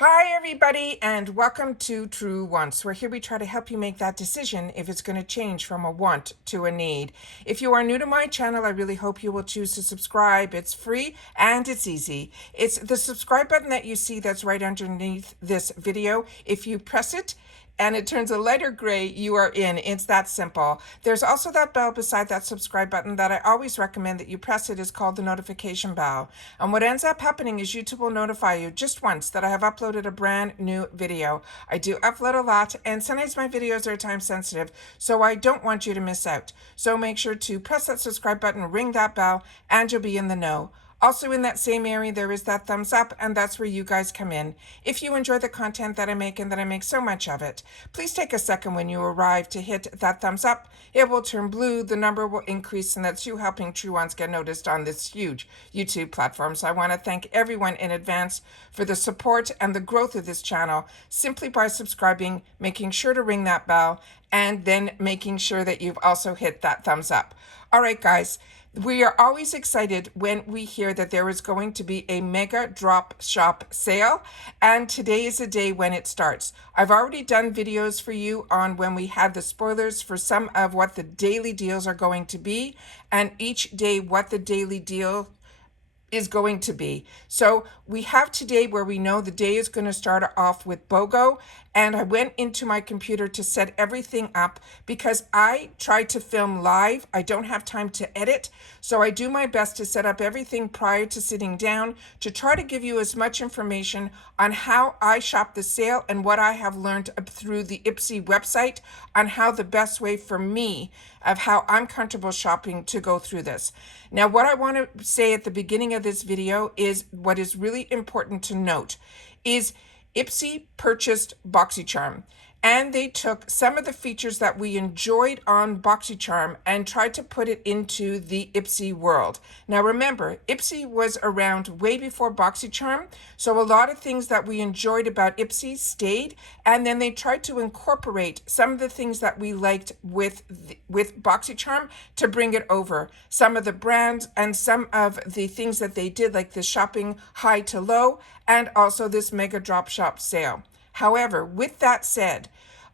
Hi, everybody, and welcome to True Wants, where here we try to help you make that decision if it's going to change from a want to a need. If you are new to my channel, I really hope you will choose to subscribe. It's free and it's easy. It's the subscribe button that you see that's right underneath this video. If you press it, and it turns a lighter gray, you are in. It's that simple. There's also that bell beside that subscribe button that I always recommend that you press. It is called the notification bell. And what ends up happening is YouTube will notify you just once that I have uploaded a brand new video. I do upload a lot, and sometimes my videos are time sensitive, so I don't want you to miss out. So make sure to press that subscribe button, ring that bell, and you'll be in the know. Also in that same area, there is that thumbs up, and that's where you guys come in. If you enjoy the content that I make and that I make so much of it, please take a second when you arrive to hit that thumbs up. It will turn blue, the number will increase, and that's you helping True Ones get noticed on this huge YouTube platform. So I want to thank everyone in advance for the support and the growth of this channel simply by subscribing, making sure to ring that bell, and then making sure that you've also hit that thumbs up. All right, guys. We are always excited when we hear that there is going to be a mega drop shop sale, and today is the day when it starts. I've already done videos for you on when we had the spoilers for some of what the daily deals are going to be, and each day what the daily deal is going to be. So we have today where we know the day is going to start off with BOGO, and I went into my computer to set everything up because I try to film live. I don't have time to edit, so I do my best to set up everything prior to sitting down to try to give you as much information on how I shop the sale and what I have learned through the IPSY website on how the best way for me of how I'm comfortable shopping to go through this. Now, what I want to say at the beginning of this video is what is really important to note is IPSY purchased BoxyCharm, and they took some of the features that we enjoyed on BoxyCharm and tried to put it into the IPSY world. Now remember, IPSY was around way before BoxyCharm, so a lot of things that we enjoyed about IPSY stayed, and then they tried to incorporate some of the things that we liked with BoxyCharm to bring it over. Some of the brands and some of the things that they did, like the shopping high to low, and also this mega drop shop sale. However, with that said,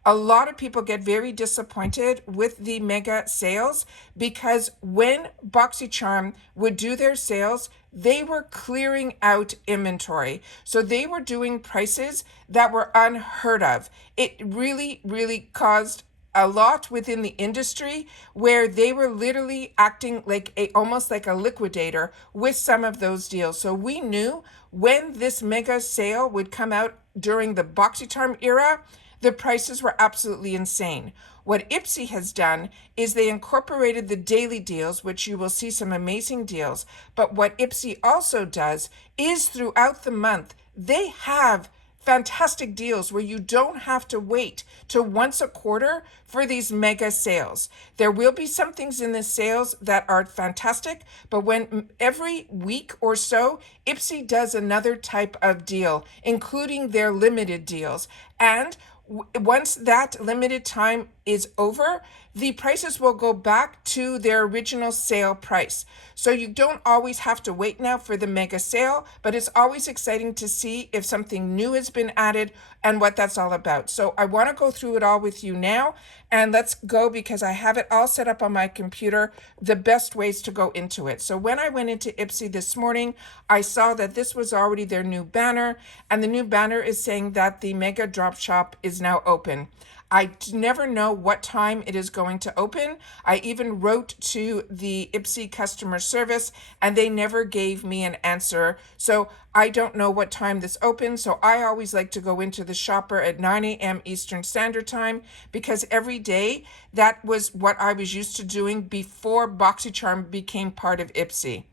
a lot of people get very disappointed with the mega sales because when BoxyCharm would do their sales, they were clearing out inventory. So they were doing prices that were unheard of. It really, really caused a lot within the industry where they were literally acting like almost like a liquidator with some of those deals. So we knew when this mega sale would come out during the BoxyCharm era, the prices were absolutely insane. What IPSY has done is they incorporated the daily deals, which you will see some amazing deals. But what IPSY also does is throughout the month, they have fantastic deals where you don't have to wait till once a quarter for these mega sales. There will be some things in the sales that are fantastic, but when every week or so, IPSY does another type of deal, including their limited deals. And once that limited time is over, the prices will go back to their original sale price. So you don't always have to wait now for the mega sale, but it's always exciting to see if something new has been added and what that's all about. So I want to go through it all with you now, and let's go because I have it all set up on my computer, the best ways to go into it. So when I went into IPSY this morning, I saw that this was already their new banner, and the new banner is saying that the mega drop shop is now open. I never know what time it is going to open. I even wrote to the IPSY customer service and they never gave me an answer. So I don't know what time this opens. So I always like to go into the shopper at 9 a.m. Eastern Standard Time because every day that was what I was used to doing before BoxyCharm became part of IPSY.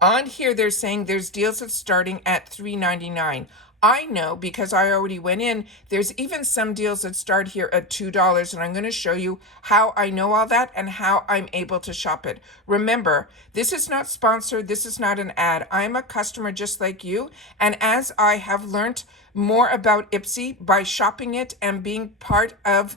On here, they're saying there's deals that's starting at $3.99. I know because I already went in, there's even some deals that start here at $2, and I'm going to show you how I know all that and how I'm able to shop it. Remember, this is not sponsored. This is not an ad. I'm a customer just like you, and as I have learned more about IPSY by shopping it and being part of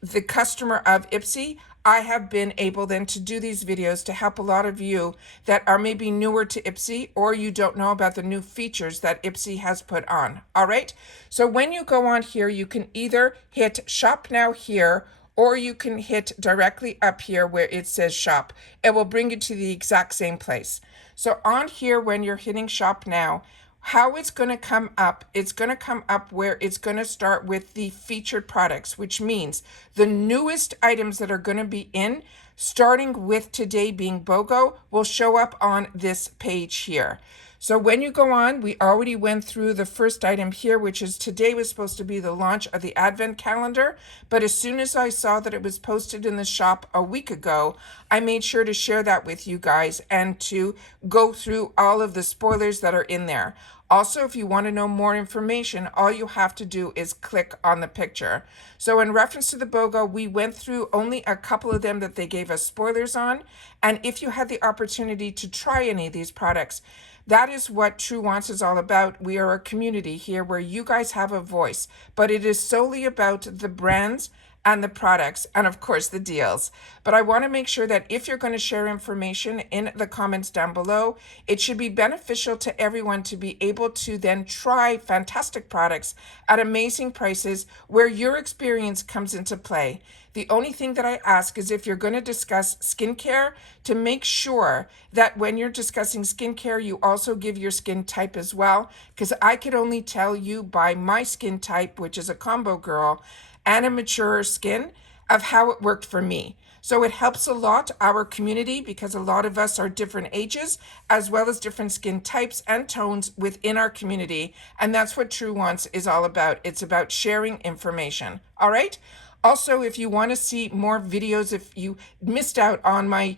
the customer of IPSY, I have been able then to do these videos to help a lot of you that are maybe newer to IPSY, or you don't know about the new features that IPSY has put on. All right. So when you go on here, you can either hit shop now here, or you can hit directly up here where it says shop. It will bring you to the exact same place. So on here, when you're hitting shop now, how it's going to come up, it's going to come up where it's going to start with the featured products, which means the newest items that are going to be in, starting with today being BOGO, will show up on this page here. So when you go on, we already went through the first item here, which is today was supposed to be the launch of the Advent calendar. But as soon as I saw that it was posted in the shop a week ago, I made sure to share that with you guys and to go through all of the spoilers that are in there. Also, if you want to know more information, all you have to do is click on the picture. So in reference to the BOGO, we went through only a couple of them that they gave us spoilers on. And if you had the opportunity to try any of these products, that is what True Wants is all about. We are a community here where you guys have a voice, but it is solely about the brands and the products, and of course the deals. But I want to make sure that if you're going to share information in the comments down below, it should be beneficial to everyone to be able to then try fantastic products at amazing prices where your experience comes into play. The only thing that I ask is if you're going to discuss skincare, to make sure that when you're discussing skincare, you also give your skin type as well, because I could only tell you by my skin type, which is a combo girl, and a mature skin, of how it worked for me. So it helps a lot our community because a lot of us are different ages as well as different skin types and tones within our community. And that's what True Wants is all about. It's about sharing information. All right. Also, if you want to see more videos, if you missed out on my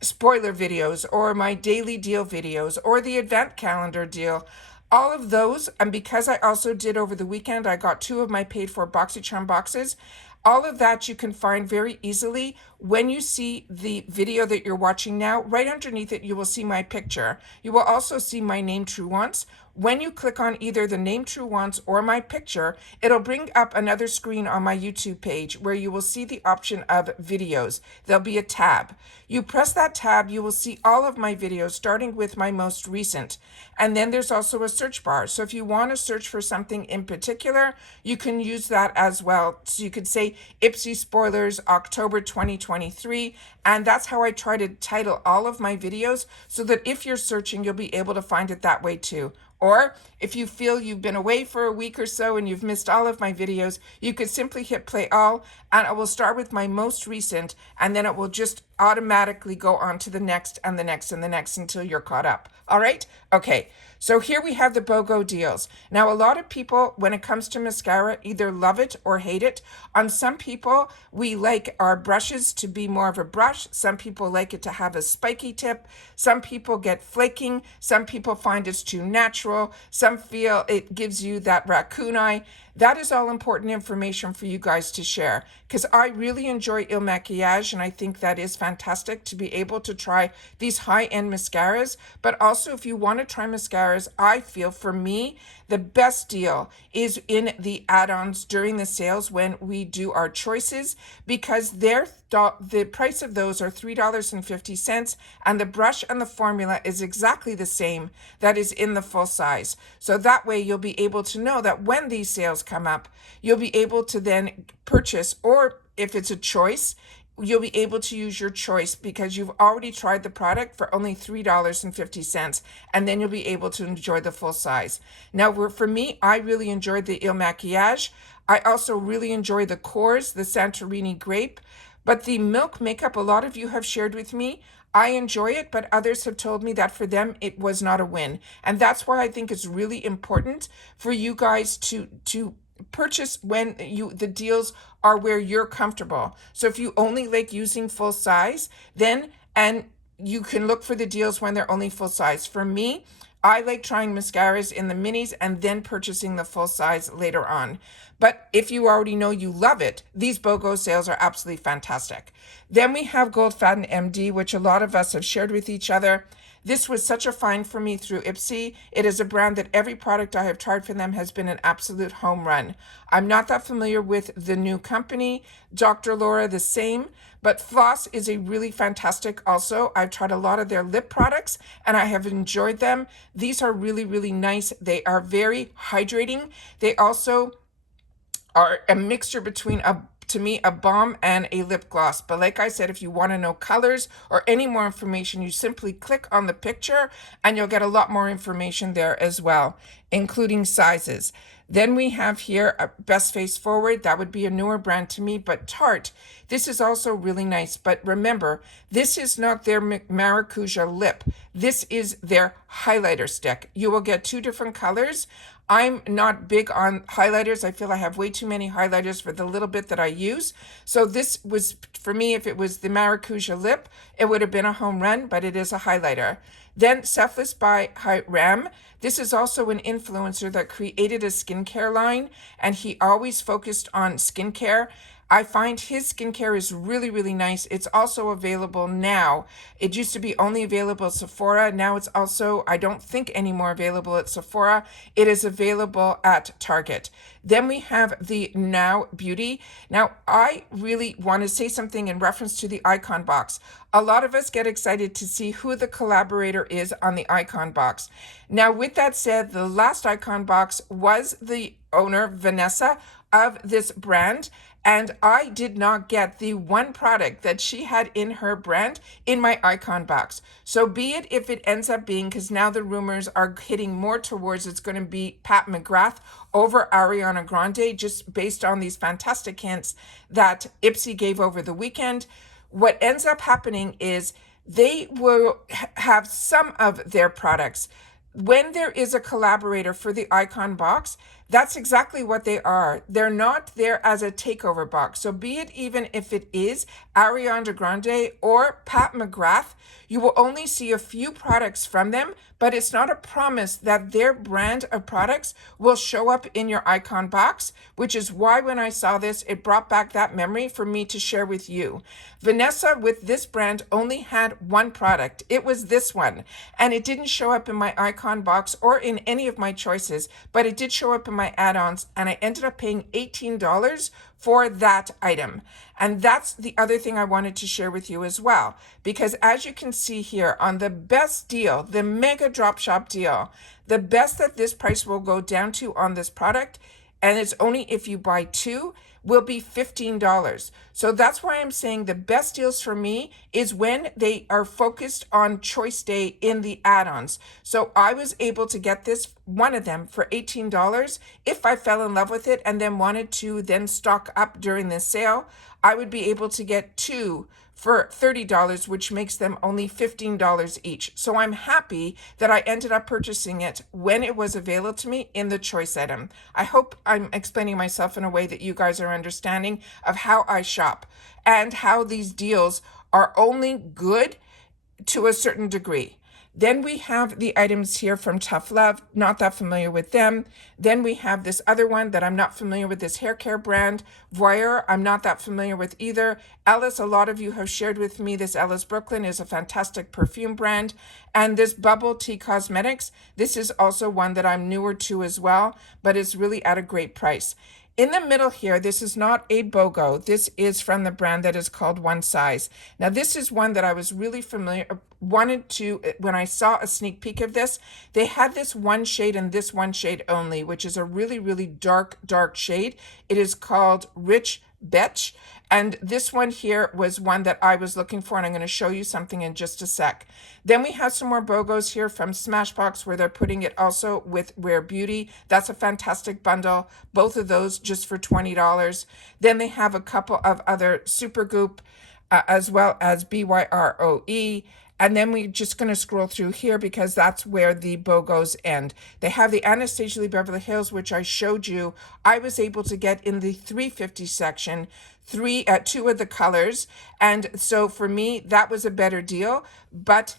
spoiler videos or my daily deal videos or the advent calendar deal, all of those, and because I also did over the weekend, I got 2 of my paid for BoxyCharm boxes. All of that you can find very easily when you see the video that you're watching now. Right underneath it, you will see my picture. You will also see my name, True Wants. When you click on either the name True Wants or my picture, it'll bring up another screen on my YouTube page where you will see the option of videos. There'll be a tab. You press that tab, you will see all of my videos starting with my most recent. And then there's also a search bar. So if you want to search for something in particular, you can use that as well. So you could say IPSY Spoilers October 2023. And that's how I try to title all of my videos so that if you're searching, you'll be able to find it that way too. Or if you feel you've been away for a week or so and you've missed all of my videos, you could simply hit play all, and I will start with my most recent, and then it will just automatically go on to the next and the next and the next until you're caught up. All right? Okay. So here we have the BOGO deals. Now, a lot of people, when it comes to mascara, either love it or hate it. On some people, we like our brushes to be more of a brush. Some people like it to have a spiky tip. Some people get flaking. Some people find it's too natural. Some feel it gives you that raccoon eye. That is all important information for you guys to share, because I really enjoy Il Maquillage, and I think that is fantastic to be able to try these high-end mascaras. But also, if you want to try mascaras, I feel for me, the best deal is in the add-ons during the sales when we do our choices, because the price of those are $3.50, and the brush and the formula is exactly the same that is in the full size. So that way you'll be able to know that when these sales come up, you'll be able to then purchase, or if it's a choice, you'll be able to use your choice because you've already tried the product for only $3.50, and then you'll be able to enjoy the full size. Now, for me, I really enjoyed the Il Maquillage. I also really enjoy the Kors, the Santorini Grape, but the Milk Makeup, a lot of you have shared with me. I enjoy it, but others have told me that for them, it was not a win. And that's why I think it's really important for you guys to purchase when the deals are where you're comfortable. So if you only like using full size, then you can look for the deals when they're only full size. For me, I like trying mascaras in the minis and then purchasing the full size later on. But if you already know you love it, these BOGO sales are absolutely fantastic. Then we have Gold Faden MD, which a lot of us have shared with each other. This was such a find for me through IPSY. It is a brand that every product I have tried from them has been an absolute home run. I'm not that familiar with the new company. Dr. Laura, the same. But Floss is a really fantastic also. I've tried a lot of their lip products and I have enjoyed them. These are really, really nice. They are very hydrating. They also are a mixture between to me, a balm and a lip gloss. But like I said, if you want to know colors or any more information, you simply click on the picture and you'll get a lot more information there as well, including sizes. Then we have here a Best Face Forward. That would be a newer brand to me, but Tarte. This is also really nice. But remember, this is not their Maracuja lip. This is their highlighter stick. You will get two different colors. I'm not big on highlighters. I feel I have way too many highlighters for the little bit that I use. So this was, for me, if it was the Maracuja lip, it would have been a home run, but it is a highlighter. Then Selfless by Ram. This is also an influencer that created a skincare line, and he always focused on skincare. I find his skincare is really, really nice. It's also available now. It used to be only available at Sephora. Now it's also, I don't think, anymore available at Sephora. It is available at Target. Then we have the Now Beauty. Now, I really want to say something in reference to the icon box. A lot of us get excited to see who the collaborator is on the icon box. Now, with that said, the last icon box was the owner, Vanessa, of this brand. And I did not get the one product that she had in her brand in my icon box. So be it if it ends up being, because now the rumors are hitting more towards it's going to be Pat McGrath over Ariana Grande, just based on these fantastic hints that IPSY gave over the weekend. What ends up happening is they will have some of their products. When there is a collaborator for the icon box, that's exactly what they are. They're not there as a takeover box. So be it even if it is Ariana Grande or Pat McGrath, you will only see a few products from them, but it's not a promise that their brand of products will show up in your icon box, which is why when I saw this, it brought back that memory for me to share with you. Vanessa with this brand only had one product. It was this one, and it didn't show up in my icon box or in any of my choices, but it did show up in my add-ons, and I ended up paying $18 for that item. And that's the other thing I wanted to share with you as well, because as you can see here on the best deal, the mega drop shop deal, the best that this price will go down to on this product, and it's only if you buy two, will be $15. So that's why I'm saying the best deals for me is when they are focused on choice day in the add-ons. So I was able to get this, one of them, for $18. If I fell in love with it and then wanted to then stock up during this sale, I would be able to get two for $30, which makes them only $15 each. So I'm happy that I ended up purchasing it when it was available to me in the choice item. I hope I'm explaining myself in a way that you guys are understanding of how I shop and how these deals are only good to a certain degree. Then we have the items here from Tough Love, not that familiar with them. Then we have this other one that I'm not familiar with, this hair care brand, Voyeur, I'm not that familiar with either. Ellis, a lot of you have shared with me, this Ellis Brooklyn is a fantastic perfume brand. And this Bubble Tea Cosmetics, this is also one that I'm newer to as well, but it's really at a great price. In the middle here, this is not a BOGO. This is from the brand that is called One Size. Now, this is one that I was really wanted to, when I saw a sneak peek of this, they had this one shade and this one shade only, which is a really, really dark, dark shade. It is called Rich Betch. And this one here was one that I was looking for, and I'm going to show you something in just a sec. Then we have some more BOGOs here from Smashbox, where they're putting it also with Rare Beauty. That's a fantastic bundle. Both of those just for $20. Then they have a couple of other Supergoop, as well as BYROE. And then we're just going to scroll through here because that's where the BOGOs end. They have the Anastasia Lee Beverly Hills, which I showed you. I was able to get in the $350 section, two of the colors. And so for me, that was a better deal, but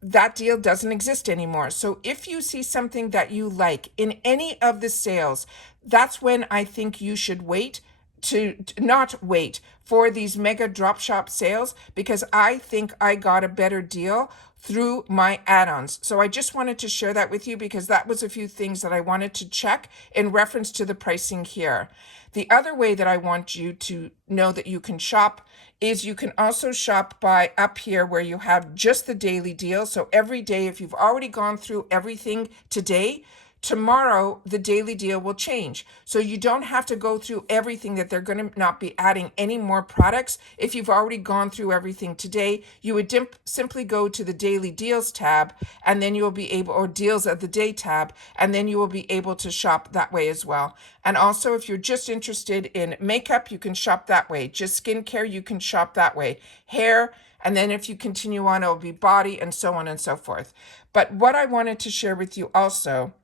that deal doesn't exist anymore. So if you see something that you like in any of the sales, that's when I think you should wait to not wait for these mega drop shop sales, because I think I got a better deal through my add-ons. So I just wanted to share that with you because that was a few things that I wanted to check in reference to the pricing here. The other way that I want you to know that you can shop is you can also shop by up here where you have just the daily deal. So every day, if you've already gone through everything today, tomorrow the daily deal will change. So you don't have to go through everything, that they're going to not be adding any more products. If you've already gone through everything today, you would simply go to the daily deals tab, and then you will be able, or deals of the day tab, and then you will be able to shop that way as well. And also, if you're just interested in makeup, you can shop that way. Just skincare, you can shop that way. Hair, and then if you continue on, it'll be body, and so on and so forth. But what I wanted to share with you also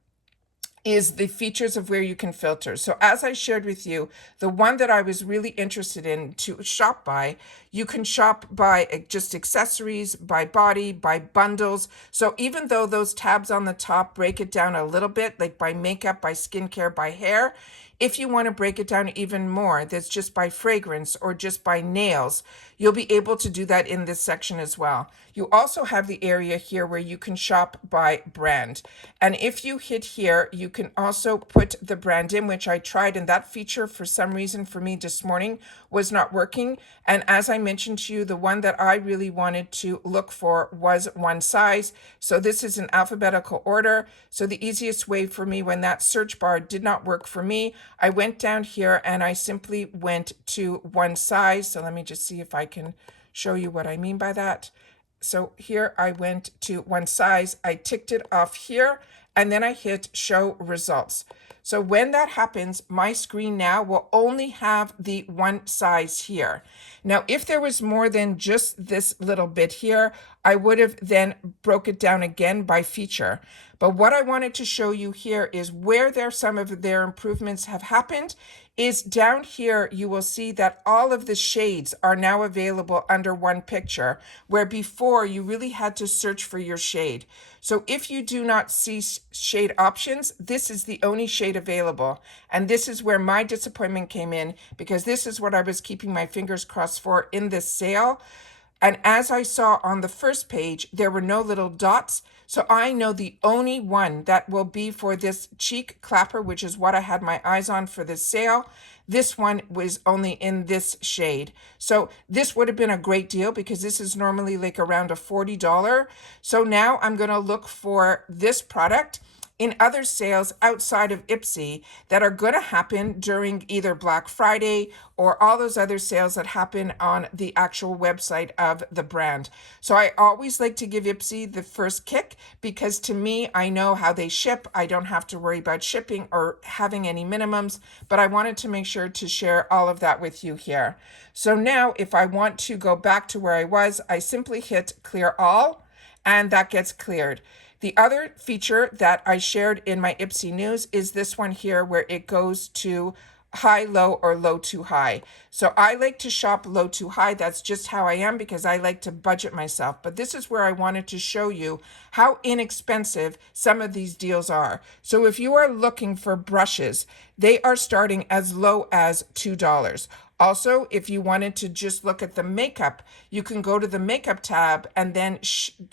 is the features of where you can filter. So as I shared with you, the one that I was really interested in to shop by, you can shop by just accessories, by body, by bundles. So even though those tabs on the top break it down a little bit, like by makeup, by skincare, by hair, if you want to break it down even more, that's just by fragrance or just by nails, you'll be able to do that in this section as well. You also have the area here where you can shop by brand. And if you hit here, you can also put the brand in, which I tried, and that feature for some reason for me this morning was not working. And as I mentioned to you, the one that I really wanted to look for was one size. So this is an alphabetical order. So the easiest way for me when that search bar did not work for me, I went down here and I simply went to one size. So let me just see if I can show you what I mean by that. So here I went to one size, I ticked it off here, and then I hit show results. So when that happens, my screen now will only have the one size here. Now, if there was more than just this little bit here, I would have then broke it down again by feature. But what I wanted to show you here is where some of their improvements have happened is down here. You will see that all of the shades are now available under one picture, where before you really had to search for your shade. So if you do not see shade options, this is the only shade available. And this is where my disappointment came in, because this is what I was keeping my fingers crossed for in this sale. And as I saw on the first page, there were no little dots. So I know the only one that will be for this cheek clapper, which is what I had my eyes on for this sale. This one was only in this shade. So this would have been a great deal because this is normally like around a $40. So now I'm going to look for this product in other sales outside of IPSY that are going to happen during either Black Friday or all those other sales that happen on the actual website of the brand. So I always like to give IPSY the first kick, because to me, I know how they ship. I don't have to worry about shipping or having any minimums, but I wanted to make sure to share all of that with you here. So now if I want to go back to where I was, I simply hit clear all, and that gets cleared. The other feature that I shared in my IPSY news is this one here, where it goes to high, low, or low to high. So I like to shop low to high. That's just how I am, because I like to budget myself. But this is where I wanted to show you how inexpensive some of these deals are. So if you are looking for brushes, they are starting as low as $2. Also, if you wanted to just look at the makeup, you can go to the makeup tab and then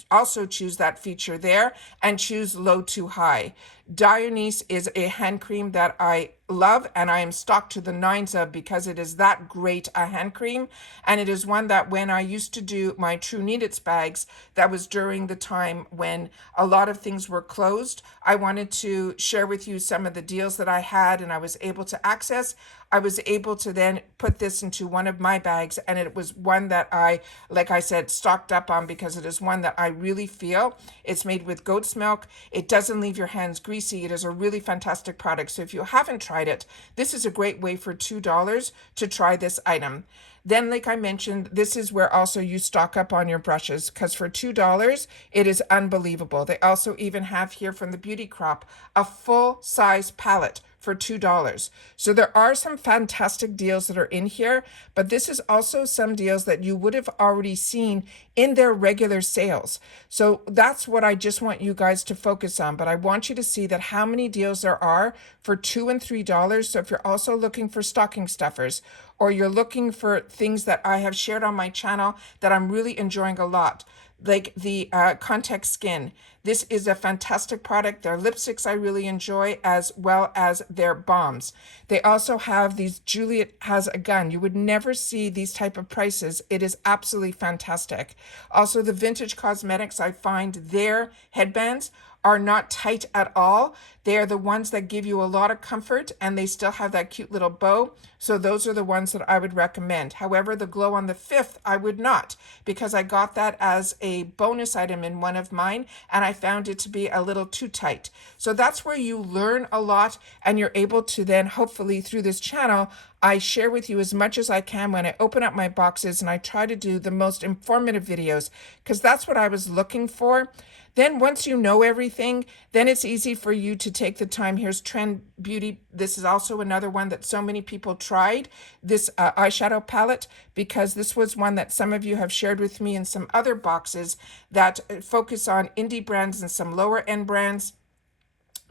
also choose that feature there and choose low to high. Dionyse is a hand cream that I love, and I am stocked to the nines of, because it is that great a hand cream. And it is one that when I used to do my True Needed bags, that was during the time when a lot of things were closed. I wanted to share with you some of the deals that I had and I was able to access. I was able to then put this into one of my bags, and it was one that I, like I said, stocked up on, because it is one that I really feel. It's made with goat's milk. It doesn't leave your hands greasy. It is a really fantastic product. So if you haven't tried it, this is a great way for $2 to try this item. Then, like I mentioned, this is where also you stock up on your brushes, because for $2, it is unbelievable. They also even have here from the Beauty Crop a full size palette for $2. So there are some fantastic deals that are in here, but this is also some deals that you would have already seen in their regular sales. So that's what I just want you guys to focus on. But I want you to see that how many deals there are for $2 and $3. So if you're also looking for stocking stuffers, or you're looking for things that I have shared on my channel that I'm really enjoying a lot, like the Contact Skin. This is a fantastic product. Their lipsticks I really enjoy, as well as their balms. They also have these Juliet Has a Gun. You would never see these type of prices. It is absolutely fantastic. Also, the Vintage Cosmetics, I find their headbands are not tight at all. They are the ones that give you a lot of comfort, and they still have that cute little bow. So those are the ones that I would recommend. However, the Glow on the 5th, I would not, because I got that as a bonus item in one of mine, and I found it to be a little too tight. So that's where you learn a lot, and you're able to then, hopefully through this channel, I share with you as much as I can when I open up my boxes, and I try to do the most informative videos, because that's what I was looking for. Then once you know everything, then it's easy for you to take the time. Here's Trend Beauty. This is also another one that so many people tried, this eyeshadow palette, because this was one that some of you have shared with me in some other boxes that focus on indie brands and some lower end brands.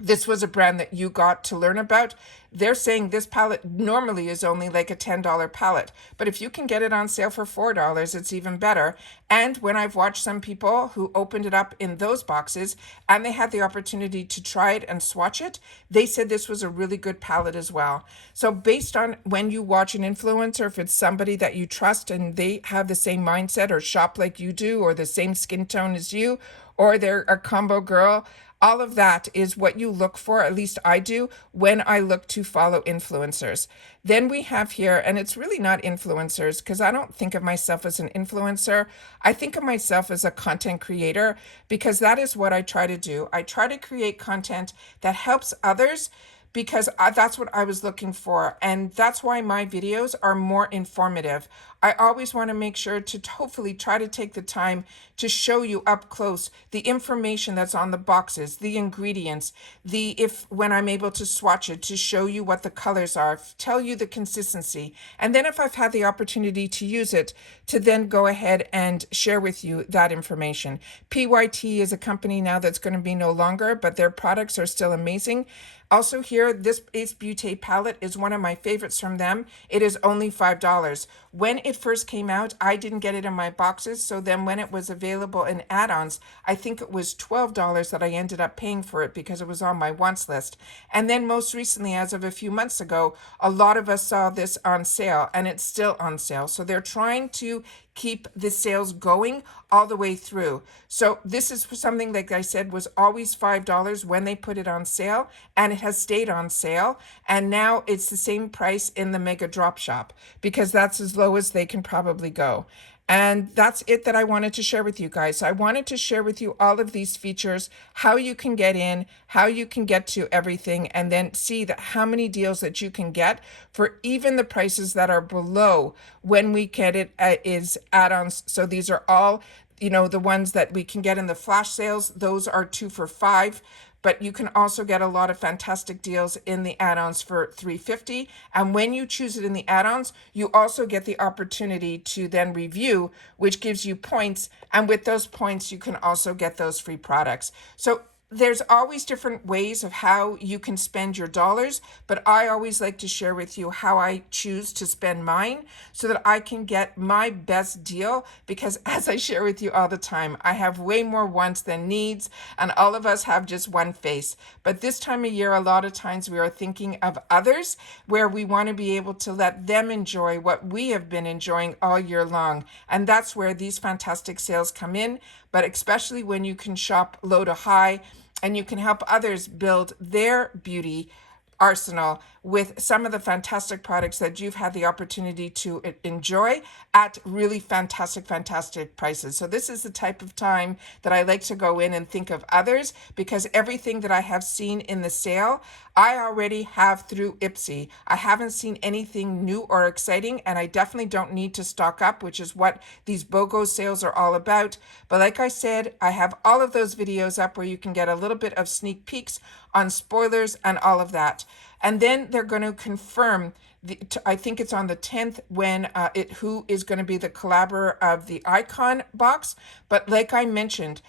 This was a brand that you got to learn about. They're saying this palette normally is only like a $10 palette, but if you can get it on sale for $4, it's even better. And when I've watched some people who opened it up in those boxes and they had the opportunity to try it and swatch it, they said this was a really good palette as well. So based on when you watch an influencer, if it's somebody that you trust and they have the same mindset or shop like you do, or the same skin tone as you, or they're a combo girl, all of that is what you look for, at least I do, when I look to follow influencers. Then we have here, and it's really not influencers, because I don't think of myself as an influencer. I think of myself as a content creator, because that is what I try to do. I try to create content that helps others, because that's what I was looking for. And that's why my videos are more informative. I always want to make sure to hopefully try to take the time to show you up close the information that's on the boxes, the ingredients, when I'm able to swatch it, to show you what the colors are, tell you the consistency. And then if I've had the opportunity to use it, to then go ahead and share with you that information. PYT is a company now that's going to be no longer, but their products are still amazing. Also here, this Ace Beauty palette is one of my favorites from them. It is only $5. When it first came out, I didn't get it in my boxes. So then when it was available in add-ons, I think it was $12 that I ended up paying for it, because it was on my wants list. And then most recently, as of a few months ago, a lot of us saw this on sale, and it's still on sale. So they're trying to keep the sales going all the way through. So this is something, like I said, was always $5 when they put it on sale, and it has stayed on sale. And now it's the same price in the Mega Drop Shop, because that's as low as they can probably go. And that's it that I wanted to share with you guys. So I wanted to share with you all of these features, how you can get in, how you can get to everything, and then see that how many deals that you can get for even the prices that are below when we get it is add-ons. So these are all, the ones that we can get in the flash sales. Those are 2 for $5. But you can also get a lot of fantastic deals in the add-ons for $3.50. And when you choose it in the add-ons, you also get the opportunity to then review, which gives you points. And with those points, you can also get those free products. So there's always different ways of how you can spend your dollars, but I always like to share with you how I choose to spend mine so that I can get my best deal, because as I share with you all the time, I have way more wants than needs, and all of us have just one face. But this time of year, a lot of times we are thinking of others, where we want to be able to let them enjoy what we have been enjoying all year long. And that's where these fantastic sales come in, but especially when you can shop low to high, and you can help others build their beauty arsenal with some of the fantastic products that you've had the opportunity to enjoy at really fantastic prices. So this is the type of time that I like to go in and think of others, because everything that I have seen in the sale, I already have through IPSY. I haven't seen anything new or exciting, and I definitely don't need to stock up, which is what these BOGO sales are all about. But like I said, I have all of those videos up where you can get a little bit of sneak peeks on spoilers and all of that. And then they're going to confirm I think it's on the 10th when who is going to be the collaborator of the icon box. But like I mentioned,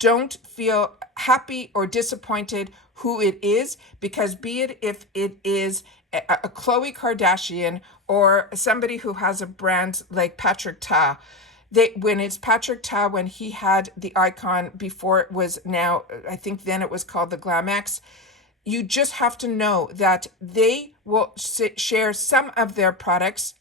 don't feel happy or disappointed who it is, because be it if it is a Khloe Kardashian or somebody who has a brand like Patrick Ta, when it's Patrick Ta, when he had the icon before it was now, I think then it was called the Glam X, you just have to know that they will share some of their products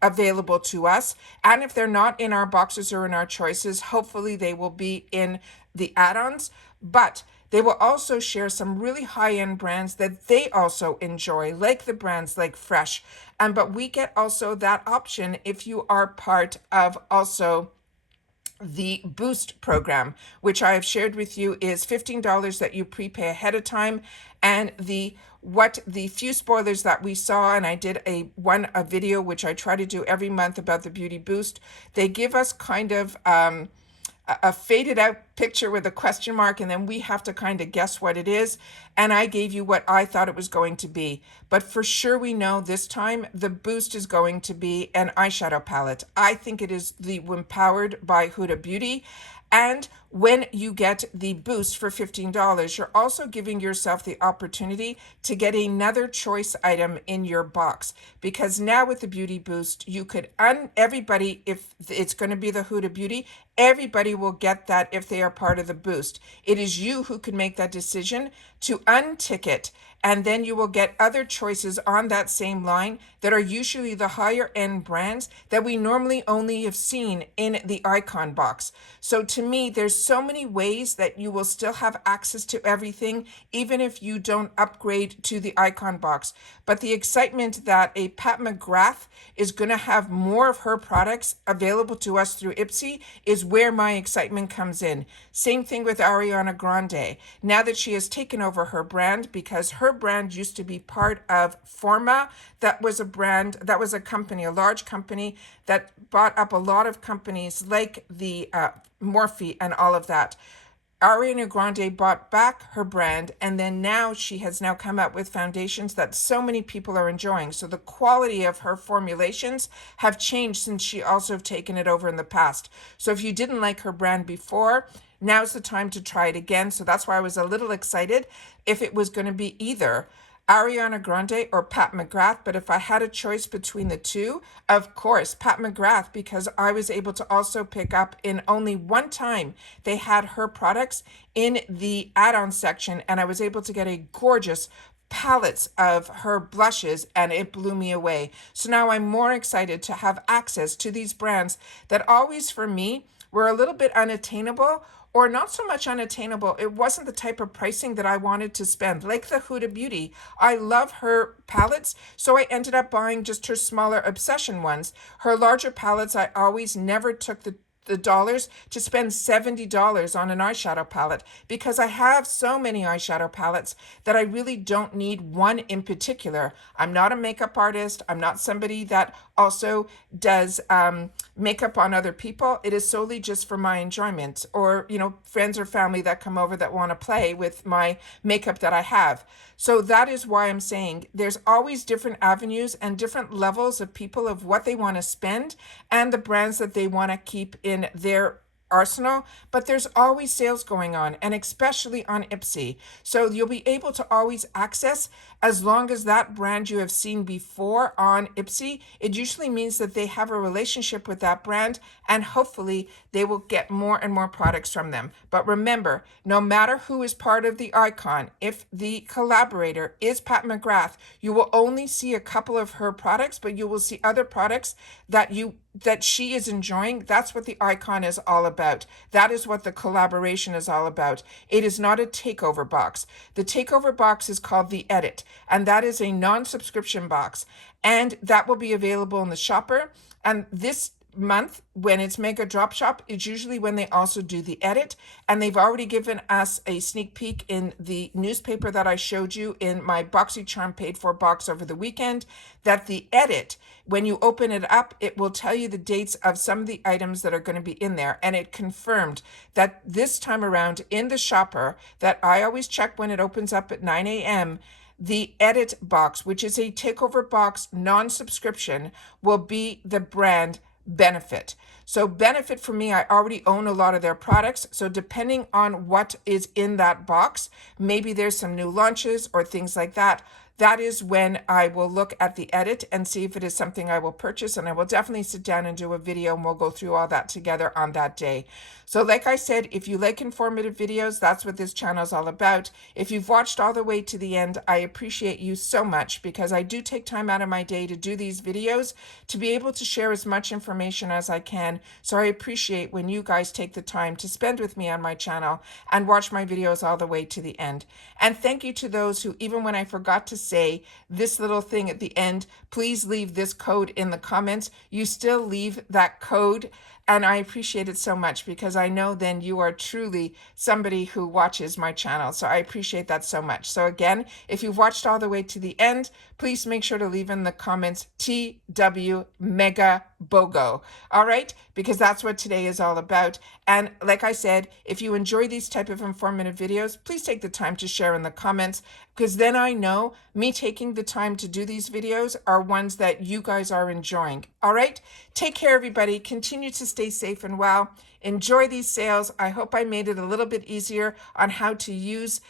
available to us. And if they're not in our boxes or in our choices, hopefully they will be in the add-ons. But they will also share some really high-end brands that they also enjoy, like the brands like Fresh. But we get also that option if you are part of also the Boost program, which I have shared with you is $15 that you prepay ahead of time. And the few spoilers that we saw, and I did a video which I try to do every month about the Beauty Boost, they give us kind of a faded out picture with a question mark, and then we have to kind of guess what it is. And I gave you what I thought it was going to be. But for sure we know this time the Boost is going to be an eyeshadow palette. I think it is the Empowered by Huda Beauty. And when you get the Boost for $15, you're also giving yourself the opportunity to get another choice item in your box. Because now with the Beauty Boost, you could, everybody, if it's going to be the Huda Beauty, everybody will get that if they are part of the Boost. It is you who can make that decision to untick it, and then you will get other choices on that same line that are usually the higher end brands that we normally only have seen in the icon box. So to me, there's so many ways that you will still have access to everything, even if you don't upgrade to the icon box. But the excitement that a Pat McGrath is going to have more of her products available to us through IPSY is where my excitement comes in. Same thing with Ariana Grande. Now that she has taken over her brand, because her brand used to be part of Forma, that was a brand, that was a company, a large company that bought up a lot of companies like the Morphe and all of that. Ariana Grande bought back her brand, and then now she has now come up with foundations that so many people are enjoying. So the quality of her formulations have changed since she also have taken it over in the past. So if you didn't like her brand before, now's the time to try it again. So that's why I was a little excited if it was going to be either Ariana Grande or Pat McGrath. But if I had a choice between the two, of course, Pat McGrath, because I was able to also pick up in only one time they had her products in the add-on section, and I was able to get a gorgeous palettes of her blushes, and it blew me away. So now I'm more excited to have access to these brands that always for me were a little bit unattainable, or not so much unattainable. It wasn't the type of pricing that I wanted to spend. Like the Huda Beauty, I love her palettes, so I ended up buying just her smaller Obsession ones. Her larger palettes, I always never took the dollars to spend $70 on an eyeshadow palette, because I have so many eyeshadow palettes that I really don't need one in particular. I'm not a makeup artist. I'm not somebody that also does makeup on other people. It is solely just for my enjoyment, or, friends or family that come over that want to play with my makeup that I have. So that is why I'm saying there's always different avenues and different levels of people of what they want to spend and the brands that they want to keep in their arsenal, but there's always sales going on, and especially on IPSY. So you'll be able to always access, as long as that brand you have seen before on IPSY, it usually means that they have a relationship with that brand, and hopefully they will get more and more products from them. But remember, no matter who is part of the icon, if the collaborator is Pat McGrath, you will only see a couple of her products, but you will see other products that she is enjoying. That's what the icon is all about. That is what the collaboration is all about. It is not a takeover box. The takeover box is called the Edit, and that is a non-subscription box, and that will be available in the shopper. And this month when it's Mega Drop Shop, it's usually when they also do the edit, and they've already given us a sneak peek in the newspaper that I showed you in my BoxyCharm paid for box over the weekend, that the edit, when you open it up, it will tell you the dates of some of the items that are going to be in there. And it confirmed that this time around in the shopper that I always check when it opens up at 9 a.m., the edit box, which is a takeover box non-subscription, will be the brand Benefit. So Benefit, for me, I already own a lot of their products. So depending on what is in that box, maybe there's some new launches or things like that. That is when I will look at the edit and see if it is something I will purchase. And I will definitely sit down and do a video, and we'll go through all that together on that day. So like I said, if you like informative videos, that's what this channel is all about. If you've watched all the way to the end, I appreciate you so much, because I do take time out of my day to do these videos to be able to share as much information as I can. So I appreciate when you guys take the time to spend with me on my channel and watch my videos all the way to the end. And thank you to those who, even when I forgot to say this little thing at the end, please leave this code in the comments. You still leave that code, and I appreciate it so much, because I know then you are truly somebody who watches my channel. So I appreciate that so much. So again, if you've watched all the way to the end, please make sure to leave in the comments TW Mega BOGO. All right? Because that's what today is all about. And like I said, if you enjoy these type of informative videos, please take the time to share in the comments, because then I know me taking the time to do these videos are ones that you guys are enjoying. All right? Take care, everybody. Continue to stay safe and well. Enjoy these sales. I hope I made it a little bit easier on how to use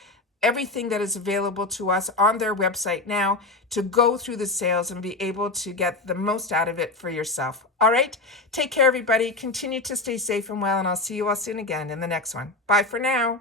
everything that is available to us on their website now to go through the sales and be able to get the most out of it for yourself. All right? Take care, everybody. Continue to stay safe and well, and I'll see you all soon again in the next one. Bye for now.